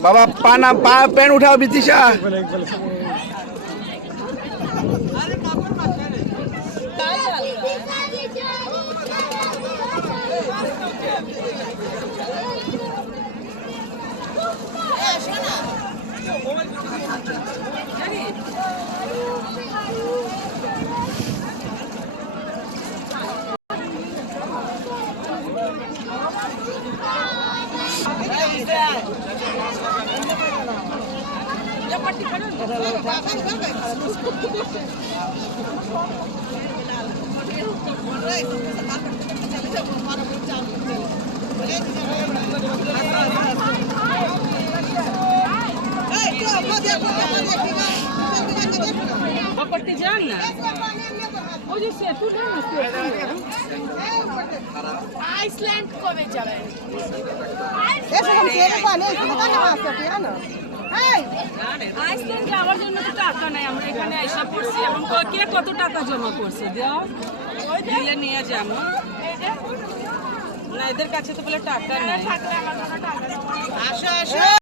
बाबा पाना पा पेन उठाओ बितिशा করতে যান না ওই যে সেতু না আইসল্যান্ড কবে যাবেন আইসল্যান্ড যাওয়ার জন্য তো টাকা নাই আমরা এখানে এসে পড়ছি এবং কে কত টাকা জমা করছে দেও দিলে নিয়ে যাবো না এদের কাছে তো বলে টাকা নাই আসো আসো